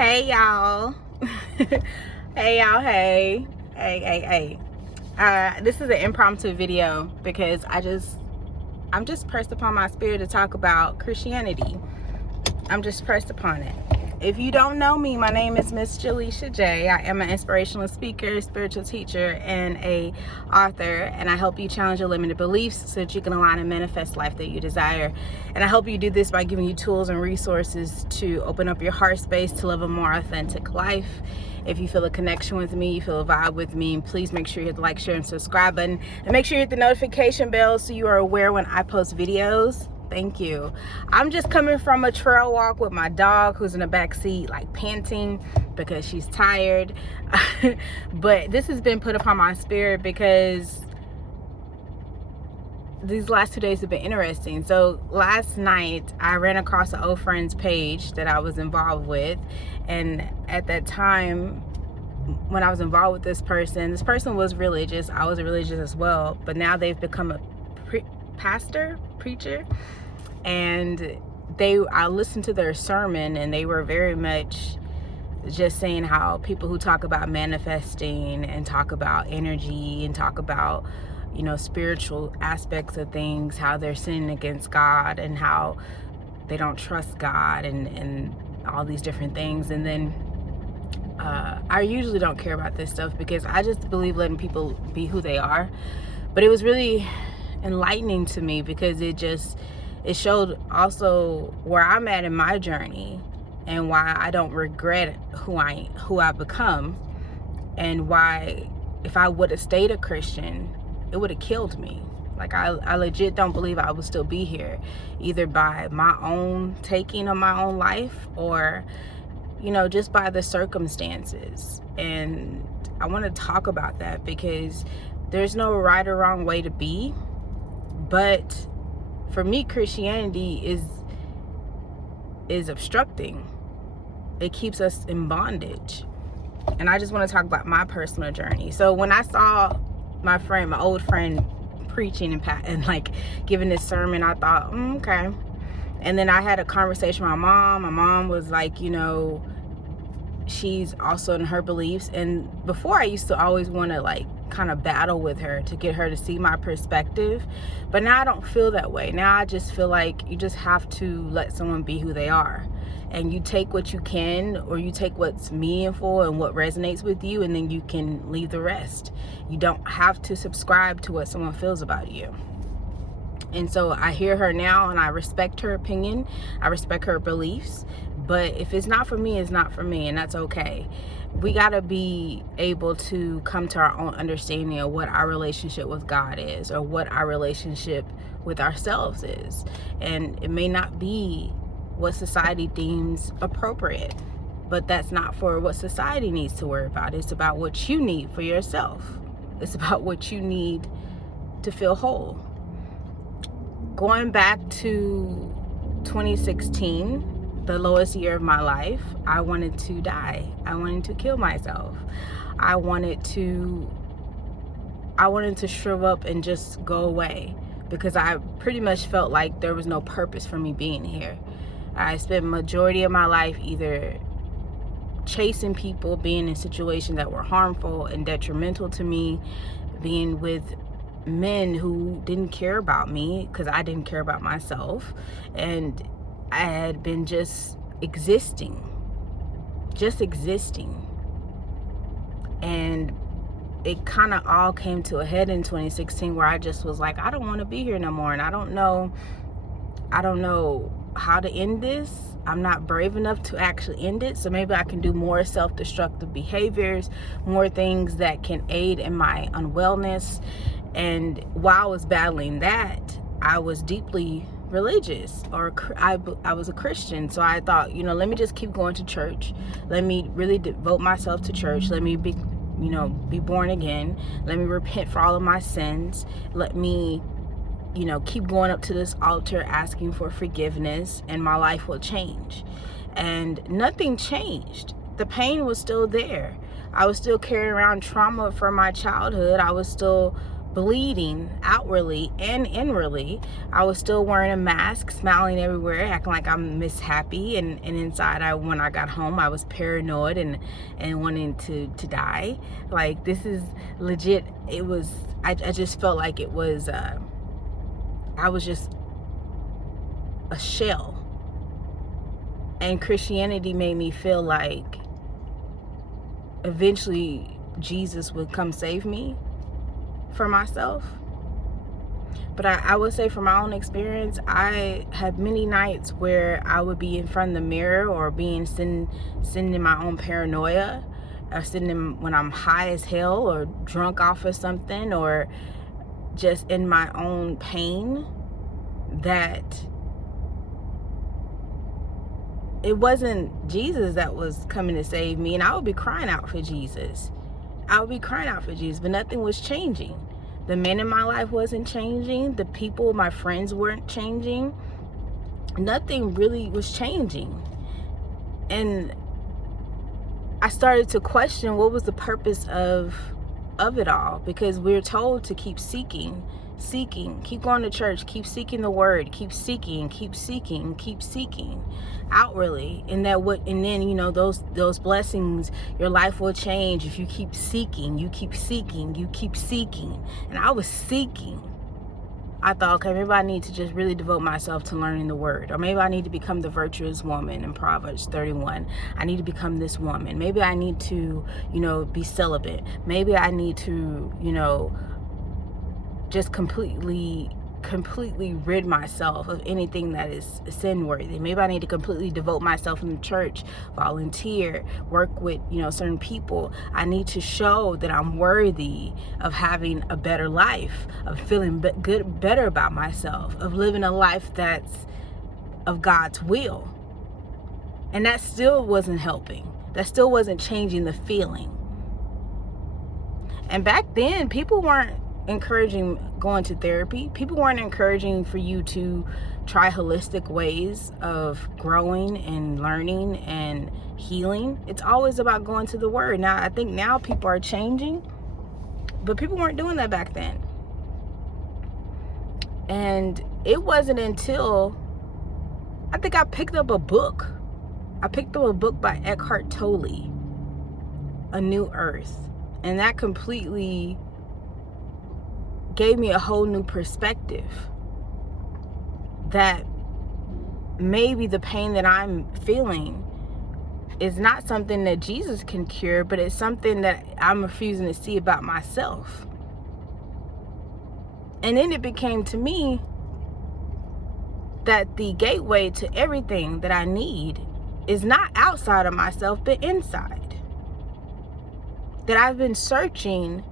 Hey y'all. Hey y'all. Hey. This is an impromptu video because I'm just pressed upon my spirit to talk about Christianity. I'm just pressed upon it. If you don't know me, my name is Miss Jaleisha J. I am an inspirational speaker, spiritual teacher, and a author, and I help you challenge your limited beliefs so that you can align and manifest life that you desire. And I help you do this by giving you tools and resources to open up your heart space to live a more authentic life. If you feel a connection with me, you feel a vibe with me, please make sure you hit the like, share, and subscribe button, and make sure you hit the notification bell so you are aware when I post videos. Thank you. I'm just coming from a trail walk with my dog who's in the back seat, like panting because she's tired. But this has been put upon my spirit because these last 2 days have been interesting. So last night I ran across an old friend's page that I was involved with, and at that time when I was involved with this person was religious. I was religious as well, but now they've become a preacher, and I listened to their sermon, and they were very much just saying how people who talk about manifesting and talk about energy and talk about, you know, spiritual aspects of things, how they're sinning against God and how they don't trust God and all these different things. And then I usually don't care about this stuff because I just believe letting people be who they are. But it was really enlightening to me because it showed also where I'm at in my journey and why I don't regret who I've become, and why if I would have stayed a Christian, it would have killed me. Like I legit don't believe I would still be here, either by my own taking of my own life or, you know, just by the circumstances. And I want to talk about that because there's no right or wrong way to be. But for me, Christianity is obstructing. It keeps us in bondage. And I just want to talk about my personal journey. So when I saw my old friend preaching and like giving this sermon, I thought, okay. And then I had a conversation with my mom. My mom was like, you know, she's also in her beliefs. And before, I used to always want to like kind of battle with her to get her to see my perspective, but now I don't feel that way. Now I just feel like you just have to let someone be who they are, and you take what you can, or you take what's meaningful and what resonates with you, and then you can leave the rest. You don't have to subscribe to what someone feels about you. And so I hear her now, and I respect her opinion, I respect her beliefs, but if it's not for me, it's not for me, and that's okay. We got to be able to come to our own understanding of what our relationship with God is, or what our relationship with ourselves is. And it may not be what society deems appropriate, but that's not for what society needs to worry about. It's about what you need for yourself. It's about what you need to feel whole. Going back to 2016, the lowest year of my life, I wanted to die. I wanted to kill myself. I wanted to shrivel up and just go away because I pretty much felt like there was no purpose for me being here. I spent majority of my life either chasing people, being in situations that were harmful and detrimental to me, being with men who didn't care about me because I didn't care about myself, and I had been just existing. And it kind of all came to a head in 2016 where I just was like, I don't want to be here no more, and I don't know how to end this. I'm not brave enough to actually end it, so maybe I can do more self-destructive behaviors, more things that can aid in my unwellness. And while I was battling that, I was deeply religious, or I was a Christian. So I thought, you know, let me just keep going to church. Let me really devote myself to church. Let me be born again. Let me repent for all of my sins. Let me, you know, keep going up to this altar asking for forgiveness, and my life will change. And nothing changed. The pain was still there. I was still carrying around trauma from my childhood. I was still bleeding outwardly and inwardly. I was still wearing a mask, smiling everywhere, acting like I'm Miss Happy, and inside, when I got home, I was paranoid and wanting to die. Like, this is legit. It was, I just felt like it was, I was just a shell. And Christianity made me feel like eventually Jesus would come save me for myself. But I would say, from my own experience, I had many nights where I would be in front of the mirror, or sitting in my own paranoia, or when I'm high as hell, or drunk off of something, or just in my own pain, that it wasn't Jesus that was coming to save me. And I would be crying out for Jesus. But nothing was changing. The men in my life wasn't changing. The people, my friends, weren't changing. Nothing really was changing. And I started to question, what was the purpose of it all? Because we're told to keep seeking, keep going to church, keep seeking the word, keep seeking outwardly. And then, those blessings, your life will change if you keep seeking. And I was seeking. I thought, okay, maybe I need to just really devote myself to learning the word. Or maybe I need to become the virtuous woman in Proverbs 31. I need to become this woman. Maybe I need to, be celibate. Maybe I need to, just completely rid myself of anything that is sin worthy. Maybe I need to completely devote myself in the church, volunteer, work with certain people. I need to show that I'm worthy of having a better life, of feeling better about myself, of living a life that's of God's will. And that still wasn't helping. That still wasn't changing the feeling. And back then, people weren't encouraging going to therapy. People weren't encouraging for you to try holistic ways of growing and learning and healing. It's always about going to the word. Now, I think now people are changing, but people weren't doing that back then. And it wasn't until I think I picked up a book. I picked up a book by Eckhart Tolle, A New Earth. And that completely gave me a whole new perspective, that maybe the pain that I'm feeling is not something that Jesus can cure, but it's something that I'm refusing to see about myself. And then it became to me that the gateway to everything that I need is not outside of myself, but inside. That I've been searching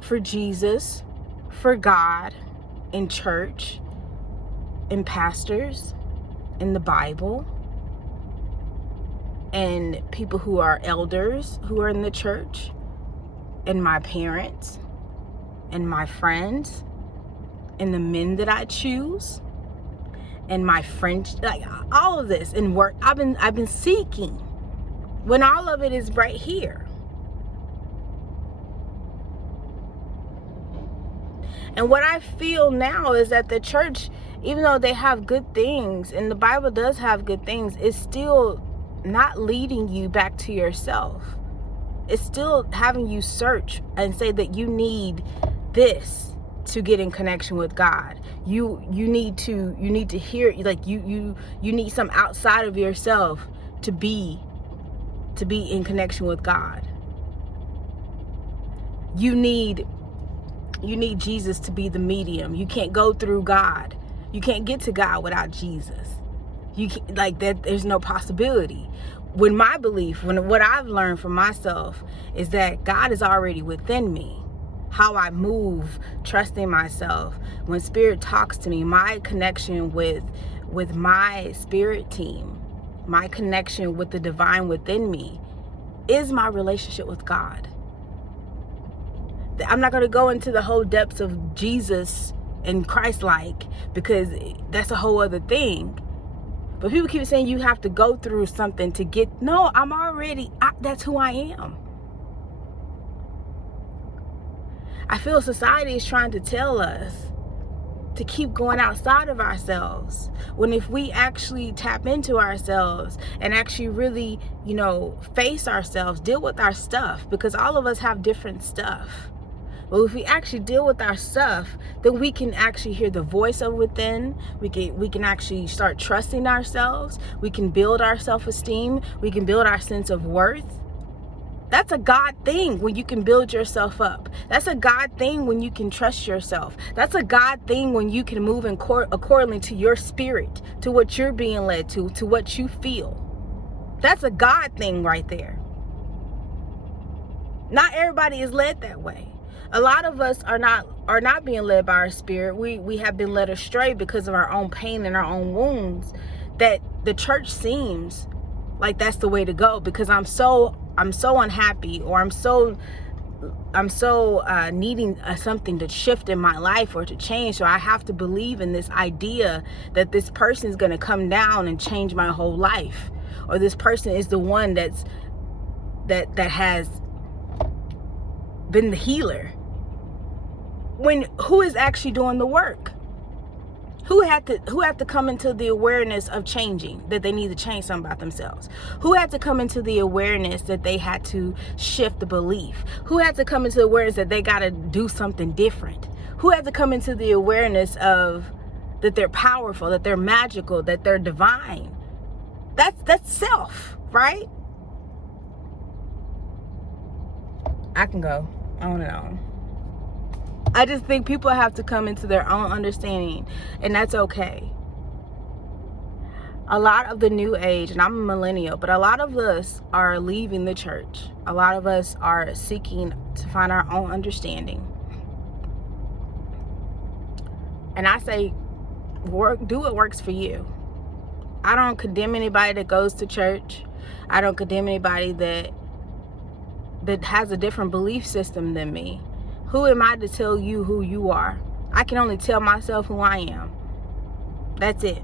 for Jesus, for God, in church, in pastors, in the Bible, and people who are elders who are in the church, and my parents, and my friends, and the men that I choose, and my friends, like all of this, and work. I've been seeking, when all of it is right here. And what I feel now is that the church, even though they have good things, and the Bible does have good things, it's still not leading you back to yourself. It's still having you search and say that you need this to get in connection with God. You need to hear, like you need some outside of yourself to be in connection with God. You need Jesus to be the medium. You can't go through God. You can't get to God without Jesus. You can't, like that. There's no possibility. When my belief, what I've learned from myself is that God is already within me. How I move, trusting myself. When Spirit talks to me, my connection with my spirit team, my connection with the divine within me, is my relationship with God. I'm not going to go into the whole depths of Jesus and Christ-like, because that's a whole other thing. But people keep saying you have to go through something to get. No, that's who I am. I feel society is trying to tell us to keep going outside of ourselves, when if we actually tap into ourselves and actually really, face ourselves, deal with our stuff, because all of us have different stuff. Well, if we actually deal with our stuff, then we can actually hear the voice of within. We can actually start trusting ourselves. We can build our self-esteem. We can build our sense of worth. That's a God thing when you can build yourself up. That's a God thing when you can trust yourself. That's a God thing when you can move accordingly to your spirit, to what you're being led to what you feel. That's a God thing right there. Not everybody is led that way. A lot of us are not being led by our spirit. We have been led astray because of our own pain and our own wounds, that the church seems like that's the way to go, because I'm so unhappy, or I'm so needing something to shift in my life or to change. So I have to believe in this idea that this person is going to come down and change my whole life, or this person is the one that has been the healer. When who is actually doing the work? Who had to come into the awareness of changing, that they need to change something about themselves? Who had to come into the awareness that they had to shift the belief? Who had to come into the awareness that they got to do something different? Who had to come into the awareness of that they're powerful, that they're magical, that they're divine? That's self, right? I can go on and on. I just think people have to come into their own understanding, and that's okay. A lot of the new age, and I'm a millennial, but a lot of us are leaving the church. A lot of us are seeking to find our own understanding. And I say, do what works for you. I don't condemn anybody that goes to church. I don't condemn anybody that has a different belief system than me. Who am I to tell you who you are? I can only tell myself who I am. That's it.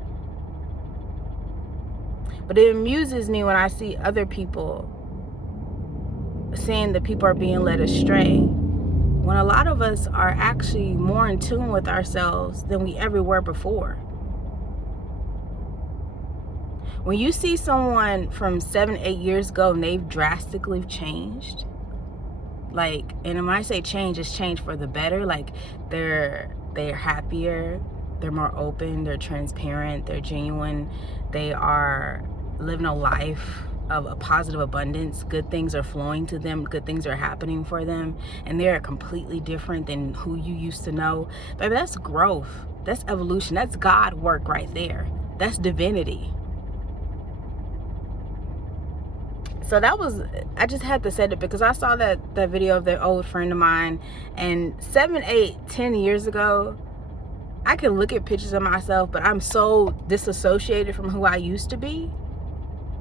But it amuses me when I see other people saying that people are being led astray, when a lot of us are actually more in tune with ourselves than we ever were before. When you see someone from 7-8 years ago and they've drastically changed, and when I say change, it's change for the better. Like they're happier, they're more open, they're transparent, they're genuine, they are living a life of a positive abundance. Good things are flowing to them, good things are happening for them, and they're completely different than who you used to know. Baby, that's growth, that's evolution, that's God work right there. That's divinity. So I just had to say that because I saw that video of that old friend of mine, and 7, 8, 10 years ago, I can look at pictures of myself, but I'm so disassociated from who I used to be,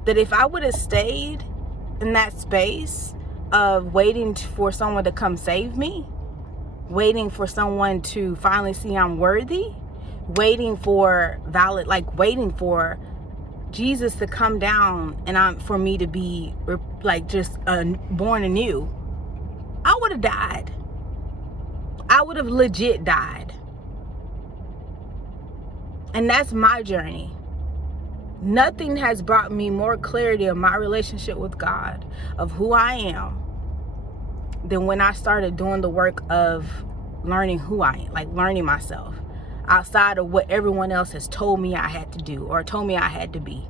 that if I would have stayed in that space of waiting for someone to come save me, waiting for someone to finally see I'm worthy, waiting for Jesus to come down and for me to be born anew, I would have died. I would have legit died. And that's my journey. Nothing has brought me more clarity of my relationship with God, of who I am, than when I started doing the work of learning who I am, learning myself, outside of what everyone else has told me I had to do or told me I had to be.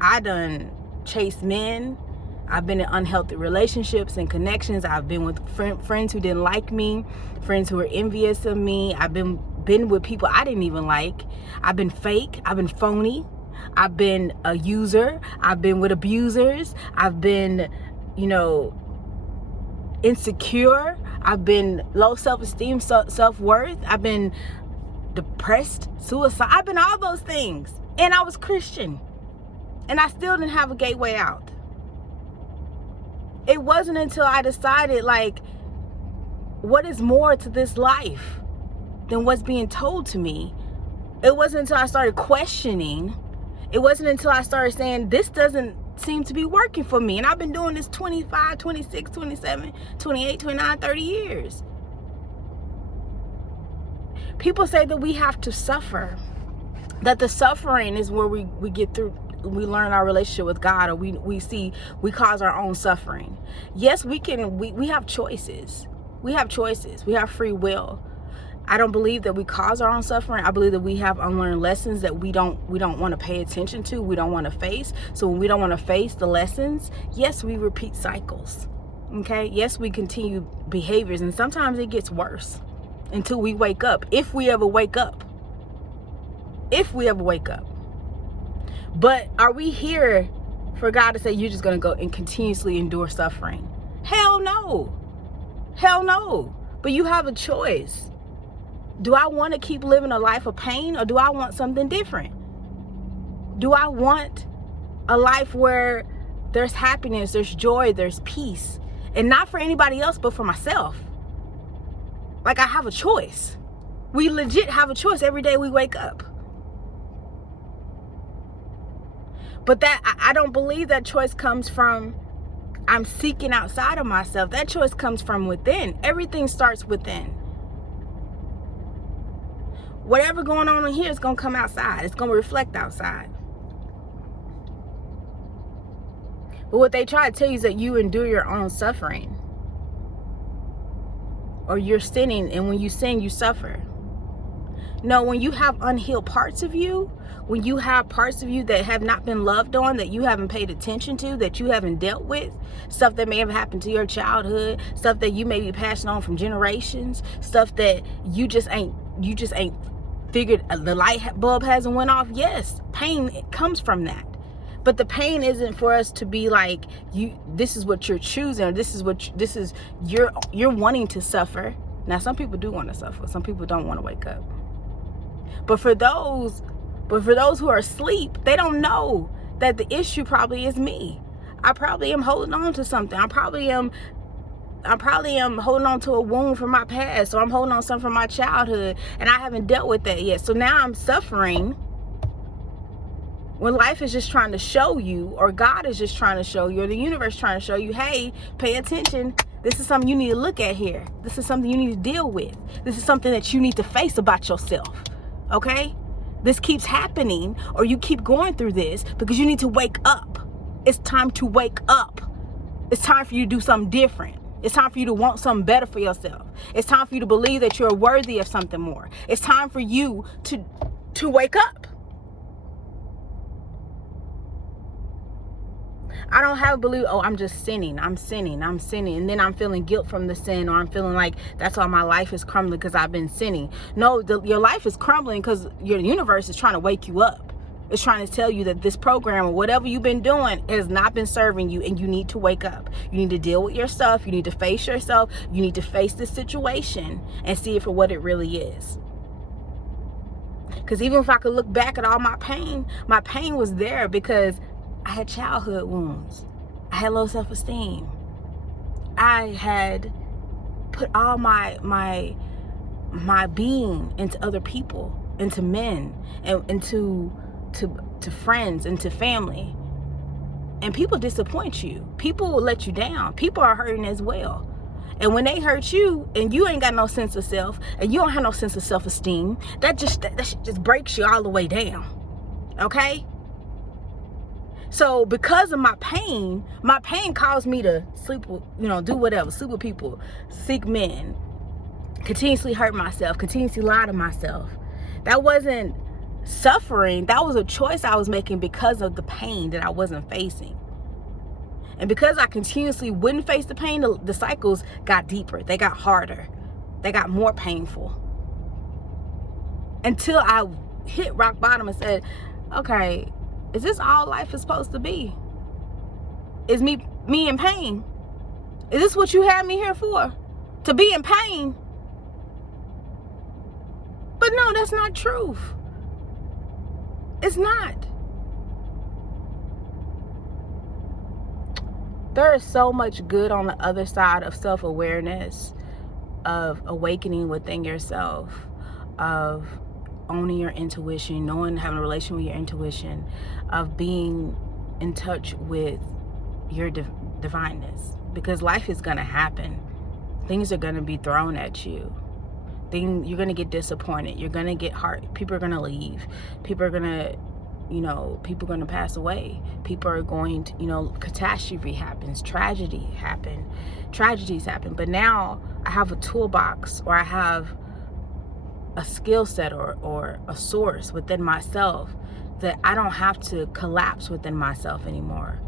I done chased men. I've been in unhealthy relationships and connections. I've been with friends who didn't like me, friends who were envious of me. I've been with people I didn't even like. I've been fake. I've been phony. I've been a user. I've been with abusers. I've been, insecure. I've been low self-esteem, self-worth. I've been depressed, suicide. I've been all those things. And I was Christian. And I still didn't have a gateway out. It wasn't until I decided, what is more to this life than what's being told to me? It wasn't until I started questioning. It wasn't until I started saying, this doesn't seemed to be working for me. And I've been doing this 25, 26, 27, 28, 29, 30 years. People say that we have to suffer, that the suffering is where we get through, we learn our relationship with God, or we cause our own suffering. Yes, we have choices. We have choices. We have free will. I don't believe that we cause our own suffering. I believe that we have unlearned lessons that we don't want to pay attention to, we don't want to face. So when we don't want to face the lessons, yes, we repeat cycles. Okay? Yes, we continue behaviors, and sometimes it gets worse until we wake up, if we ever wake up. If we ever wake up. But are we here for God to say you're just going to go and continuously endure suffering? Hell no. Hell no. But you have a choice. Do I want to keep living a life of pain, or do I want something different? Do I want a life where there's happiness, there's joy, there's peace? And not for anybody else, but for myself. Like, I have a choice. We legit have a choice every day we wake up. But that, I don't believe that choice comes from I'm seeking outside of myself. That choice comes from within. Everything starts within. Whatever going on in here is going to come outside. It's going to reflect outside. But what they try to tell you is that you endure your own suffering, or you're sinning, and when you sin, you suffer. No, when you have unhealed parts of you, when you have parts of you that have not been loved on, that you haven't paid attention to, that you haven't dealt with, stuff that may have happened to your childhood, stuff that you may be passing on from generations, stuff that you just ain't figured, the light bulb hasn't went off. Yes, pain comes from that. But the pain isn't for us to be like, this is what you're choosing, or you're wanting to suffer. Now, some people do want to suffer. Some people don't want to wake up. But for those who are asleep, they don't know that the issue probably is me. I probably am holding on to something. I probably am holding on to a wound from my past, or I'm holding on to something from my childhood, and I haven't dealt with that yet. So now I'm suffering when life is just trying to show you, or God is just trying to show you, or the universe trying to show you, hey, pay attention. This is something you need to look at here. This is something you need to deal with. This is something that you need to face about yourself. Okay? This keeps happening, or you keep going through this because you need to wake up. It's time to wake up. It's time for you to do something different. It's time for you to want something better for yourself. It's time for you to believe that you're worthy of something more. It's time for you to wake up. I don't have a belief, oh, I'm just sinning. I'm sinning. And then I'm feeling guilt from the sin, or I'm feeling like that's why my life is crumbling because I've been sinning. No, your life is crumbling because your universe is trying to wake you up. It's trying to tell you that this program, or whatever you've been doing, has not been serving you, and you need to wake up. You need to deal with your stuff. You need to face yourself. You need to face this situation and see it for what it really is. Because even if I could look back at all my pain was there because I had childhood wounds. I had low self-esteem. I had put all my being into other people, into men, and into friends, into family. And people disappoint you. People will let you down. People are hurting as well. And when they hurt you, and you ain't got no sense of self, and you don't have no sense of self-esteem, that shit just breaks you all the way down. Okay? So because of my pain caused me to sleep with, do whatever, sleep with people, seek men, continuously hurt myself, continuously lie to myself. That wasn't suffering. That was a choice I was making because of the pain that I wasn't facing. And because I continuously wouldn't face the pain, the cycles got deeper. They got harder. They got more painful. Until I hit rock bottom and said, okay, is this all life is supposed to be? Is me in pain? Is this what you had me here for? To be in pain? But no, that's not truth. It's not. There is so much good on the other side of self-awareness, of awakening within yourself, of owning your intuition, having a relation with your intuition, of being in touch with your divineness, because life is going to happen. Things are going to be thrown at you. You're going to get disappointed. You're going to get hurt. People are going to leave. People are going to, people are going to pass away. People are going to, catastrophe happens. Tragedies happen. But now I have a toolbox, or I have a skill set or a source within myself that I don't have to collapse within myself anymore.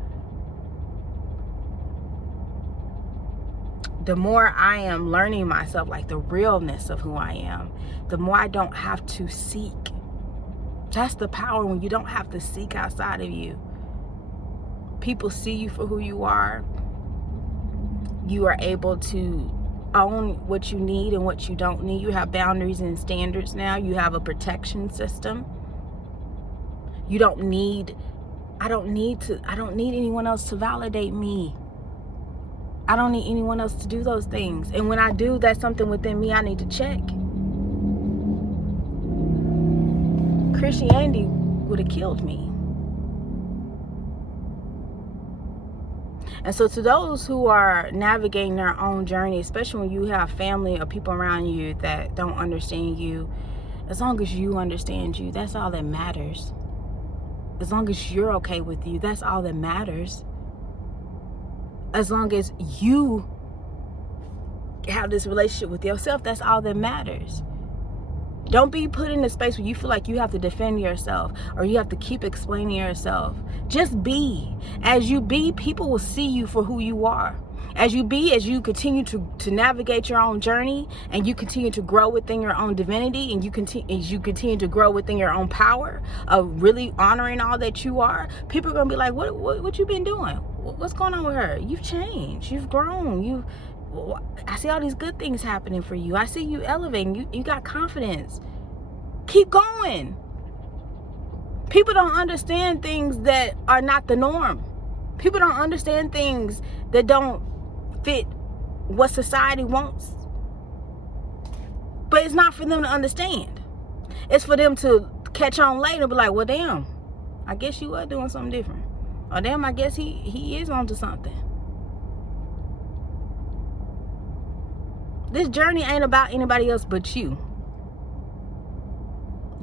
The more I am learning myself, like the realness of who I am, the more I don't have to seek. That's the power, when you don't have to seek outside of you. People see you for who you are. You are able to own what you need and what you don't need. You have boundaries and standards now. You have a protection system. I don't need anyone else to validate me. I don't need anyone else to do those things. And when I do, that's something within me I need to check. Christianity would have killed me. And so to those who are navigating their own journey, especially when you have family or people around you that don't understand you, as long as you understand you, that's all that matters. As long as you're okay with you, that's all that matters. As long as you have this relationship with yourself, that's all that matters. Don't be put in a space where you feel like you have to defend yourself or you have to keep explaining yourself. Just be. As you be, people will see you for who you are. As you continue to navigate your own journey, and you continue to grow within your own divinity, and as you continue to grow within your own power of really honoring all that you are, people are going to be like, what you been doing? What's going on with her? You've changed. You've grown. I see all these good things happening for you. I see you elevating. You got confidence. Keep going. People don't understand things that are not the norm. People don't understand things that don't fit what society wants. But it's not for them to understand. It's for them to catch on later and be like, well, damn, I guess you are doing something different. Or damn, I guess he is onto something. This journey ain't about anybody else but you.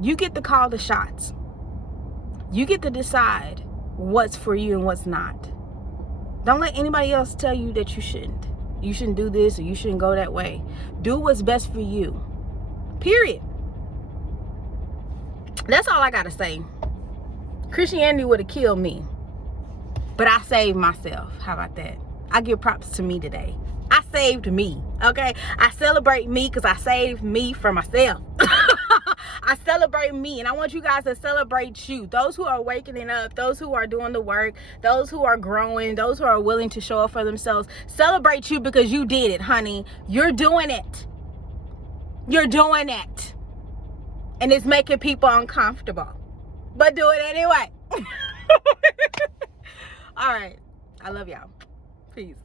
You get to call the shots. You get to decide what's for you and what's not. Don't let anybody else tell you that you shouldn't. You shouldn't do this, or you shouldn't go that way. Do what's best for you. Period. That's all I gotta say. Christianity would have killed me, but I saved myself. How about that? I give props to me today. I saved me, okay? I celebrate me because I saved me from myself. I celebrate me, and I want you guys to celebrate you. Those who are awakening up, those who are doing the work, those who are growing, those who are willing to show up for themselves. Celebrate you because you did it, honey. You're doing it. You're doing it. And it's making people uncomfortable. But do it anyway. All right. I love y'all. Peace.